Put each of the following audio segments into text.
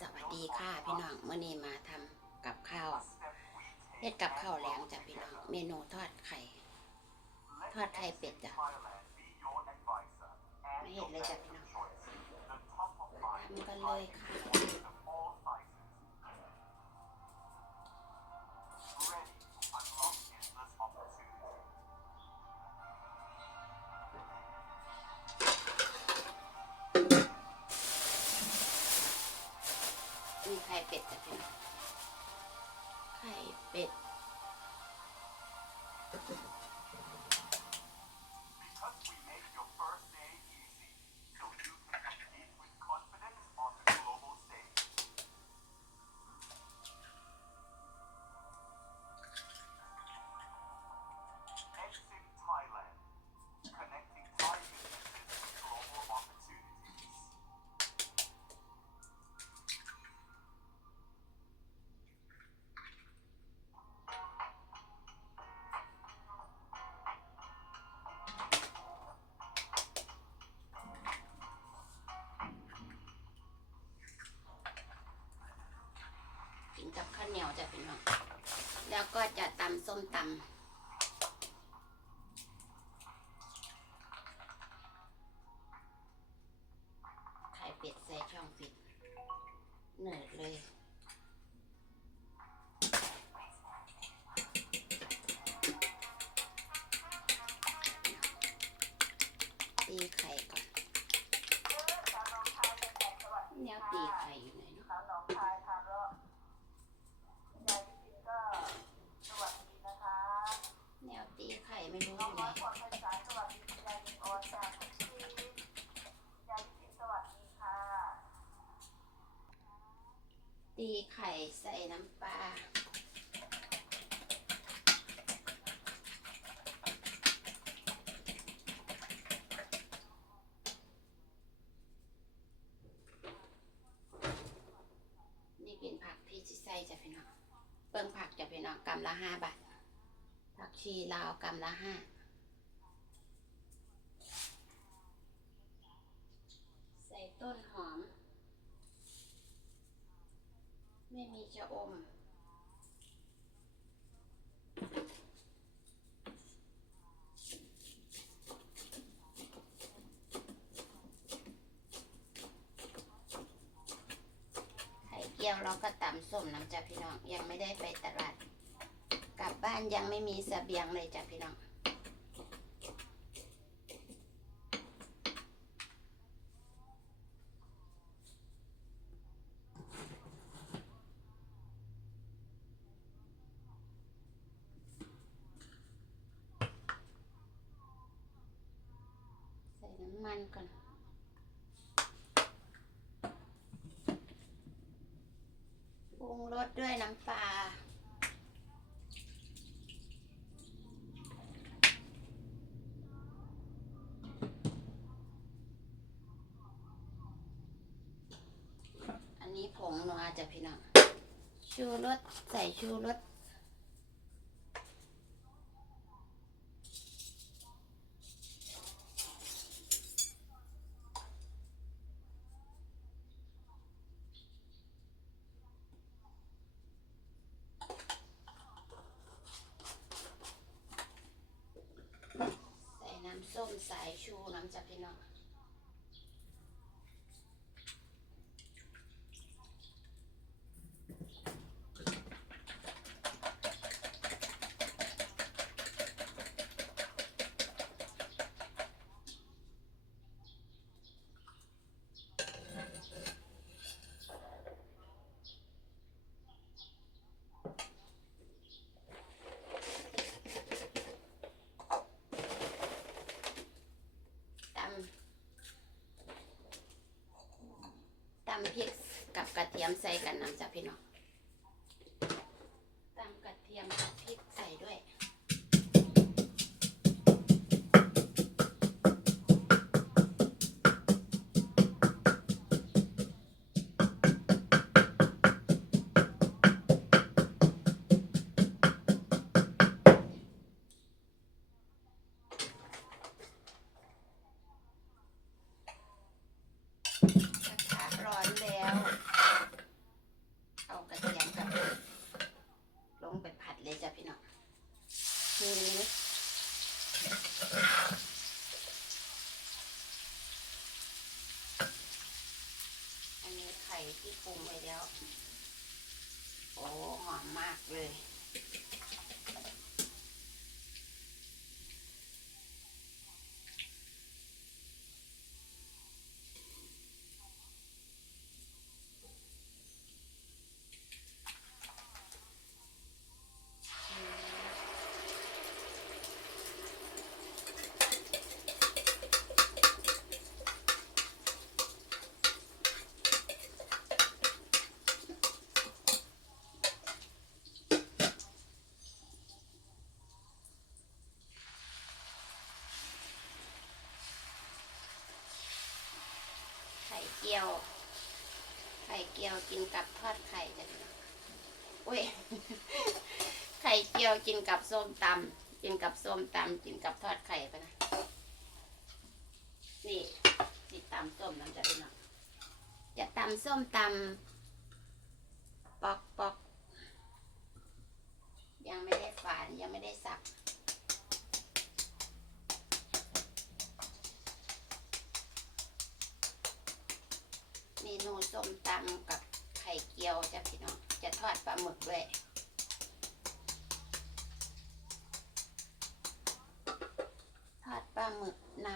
สวัสดีค่ะพี่น้องเมื่อนี้มาทำกับข้าวเฮ็ดกับข้าวแรงจ้ะพี่น้องเมนูทอดไข่ ทอดไข่เป็ดจ้ะไม่เห็นเลยจ้ะพี่น้องทำกันเลยค่ะ จ้ะพี่น้องแล้วก็จะตำส้มตำไข่เป็ดใส่ช่องฟิตเหนื่อยเลยตีไข่ก่อนเนี่ยตีไข่อยู่ไหนเนาะ ทางหนองคายทางเลาะคุณยายพิจิตรก็สวัสดีนะคะ แนวตีไข่ไม่รู้อ น้อง ยู่ไหน น้อยพรไพศาลสวัสดีคุณยายยิงออนจากทุกที่คุณยายพิจิตรสวัสดีค่ะ ตีไข่ใส่น้ำปลานี่กินผักพี่จิใส่จะพี่น้องเปิ้งผักจะพี่น้องกำละห้าบาท ผักชีลาวกำละห้าใส่ต้นหอม ไม่มีชะอม ไข่เกี๊ยวเราก็ตำส้มน้ำจ้ะพี่น้อง ยังไม่ได้ไปตลาด กลับบ้านยังไม่มีเสบียงเลยจ้ะพี่น้อง น้ำมันก่อน ปรุงรสด้วยน้ำปลาอันนี้ผงนัวจ้ะพี่น้อง ชูรสใส่ชูรส ใส่ น้ำส้มสายชูน้ำจับพี่น้อง ตำตำพริก ตรียมใส่กันน้ำจ้ะพี่น้อง ที่ปรุงไว้แล้ว โอ้หอมมากเลย ไข่ เจียว ไข่เจียวกินกับทอดไข่จ้ะพี่น้องอุ้ย ไข่เจียวกินกับส้มตำกินกับส้มตำกินกับทอดไข่ไปนะ นี่นี่ตำส้มน้ำจะพี่น้องจะตำส้มตำปอกปอกยังไม่ได้ฝานยังไม่ได้สับ นูส้มตำกับไข่เจียวจ้ะพี่น้อง จะทอดปลาหมึกด้วยทอดปลาหมึกน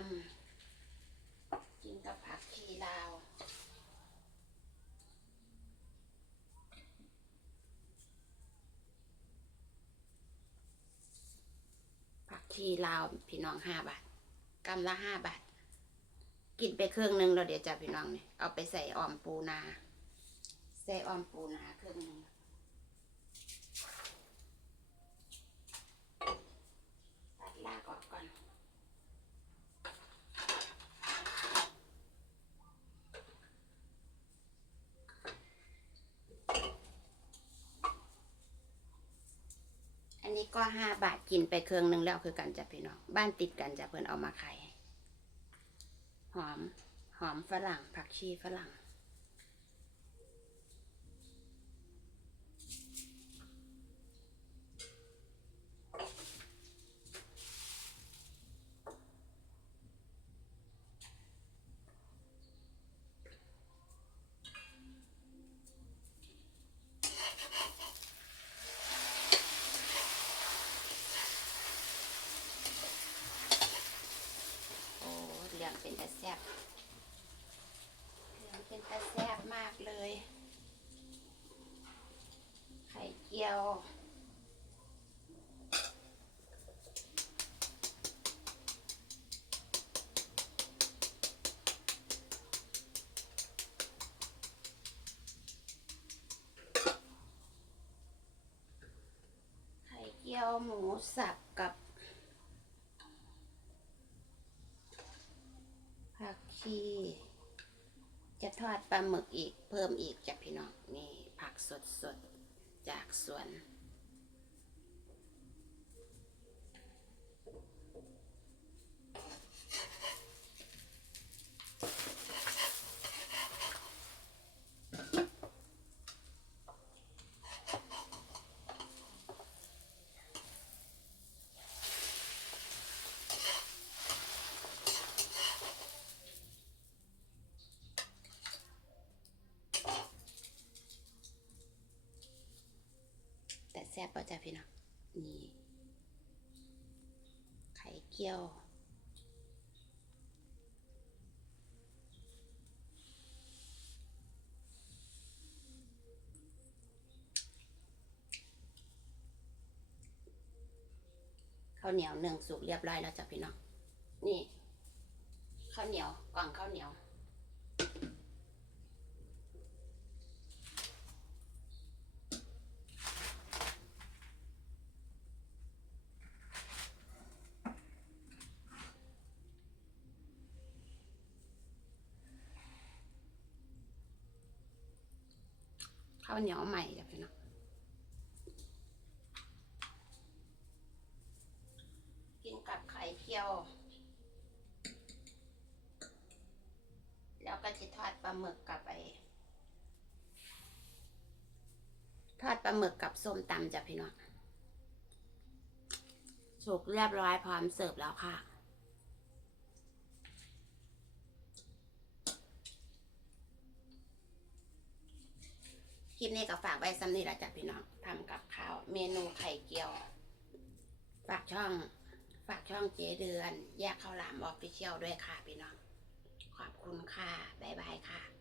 ำกินกับผักชีลาวผักชีลาวพี่น้องห้าบาทกำละห้าบาท กินไปครึ่งหนึ่งเราเดี๋ยวจะพี่น้องเนี่ยเอาไปใส่ออมปูนา ใส่ออมปูนาครึ่งหนึ่งตัดลากออกก่อน อันนี้ก็ห้าบาทกินไปเครื่องหนึ่งแล้วคือกันจ้ะพี่น้อง บ้านติดกันจะเพิ่นเอามาขาย หอม หอมฝรั่งผักชีฝรั่ง โอ้เห ลืองเป็นตาแซบเหลืองเป็นตาแซบมากเลย ไข่เจียวไข่เจียวหมูสับกับ ผักชีจะทอด ปลาหมึกอีกเพิ่มอีกจ้ะพี่น้องนี่ผักสดสดๆจากสวน ซ่บป่ะจ้ะพี่น้องนี่ไข่เจียวข้าวเหนียวหนึ่งสุกเรียบร้อยแล้วจ้ะพี่น้องนี่ข้าวเหนียวกล่องข้าวเหนียว ข้าวเหนียวใหม่จ้ะพี่น้องกินกับไข่เจียว แล้วก็จะทอดปลาหมึกกับไอทอดปลาหมึกกับส้มตำจ้ะพี่น้องสุกเรียบร้อยพร้อมเสิร์ฟแล้วค่ะ ลิปนี้ก็ฝากไว้ซ้ำนี่แหละจ้ะพี่น้องทำกับข้าวเมนูไข่เกียว ฝากช่อง ฝากช่องเจเดือน แยกข้าวหลามออฟฟิเชียลด้วยค่ะพี่น้อง ขอบคุณค่ะ บ๊ายบายค่ะ